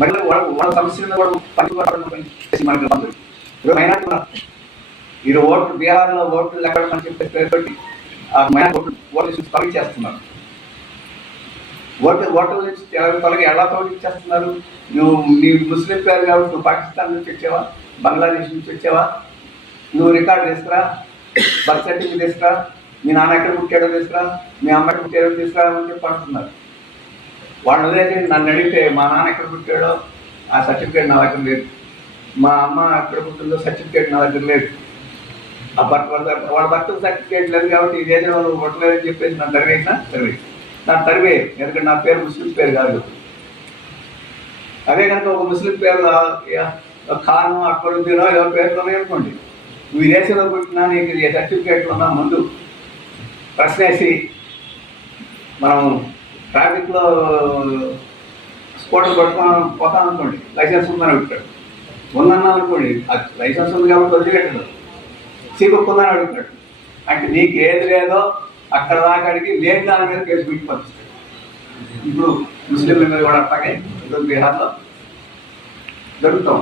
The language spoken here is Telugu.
మరి వాళ్ళ సమస్యలను కూడా పని మనకి మైనార్టీ ఈ ఓట్లు బీహార్లో ఓట్లు లెక్కడమని చెప్పే పేరుతోటి ఆ మైనార్టీ ఓట్లు తొలగి చేస్తున్నారు. ఓట్ల నుంచి తొలగి ఎలా తొలగి చేస్తున్నారు? నువ్వు నీ ముస్లిం పేరు కాబట్టి నువ్వు పాకిస్తాన్ నుంచి వచ్చావా, బంగ్లాదేశ్ నుంచి వచ్చావా, నువ్వు రికార్డు తీసుకురా, బర్త్ సర్టిఫికేట్ తీసుకురా, మీ నాన్న ఎక్కడ పుట్టాడో తీసుకురా, మీ అమ్మ ఎక్కడ పుట్టాడో తీసుకురా అని చెప్పి అంటున్నారు. వాళ్ళు వదిలేసి నన్ను అడిగితే మా నాన్న ఎక్కడ పుట్టాడో ఆ సర్టిఫికేట్ నా దగ్గర లేదు, మా అమ్మ ఎక్కడ పుట్టిందో సర్టిఫికేట్ నా దగ్గర లేదు, ఆ వాళ్ళ భర్త సర్టిఫికేట్ లేదు కాబట్టి ఇదేదో వాళ్ళు కొట్టలేదని చెప్పేసి నన్ను నాకు తరివే. ఎందుకంటే నా పేరు ముస్లిం పేరు కాదు. అదే కనుక ఒక ముస్లిం పేరు ఖాను అక్బరుద్దీనో ఏదో పేర్లు ఉన్నాయనుకోండి, నువ్వు దేశంలో పుట్టినా నీకు సర్టిఫికేట్లు ఉన్నా ముందు ప్రశ్న వేసి మనం ట్రాఫిక్లో స్కూటర్ కొట్టుకొని పోతాం అనుకోండి, లైసెన్స్ ఉందని అడుగుతాడు. ఉందన్నా అనుకోండి, లైసెన్స్ ఉంది కాబట్టి వదిలిపెట్టదు, చీకొక్కుందని అడుగుతాడు. అంటే నీకు ఏది లేదో అక్కడ దాకా అడిగి లేని దాని మీద కేసు పెట్టి పంపిస్తాడు. ఇప్పుడు ముస్లింల మీద కూడా అట్లాగే బీహార్లో జరుగుతాం.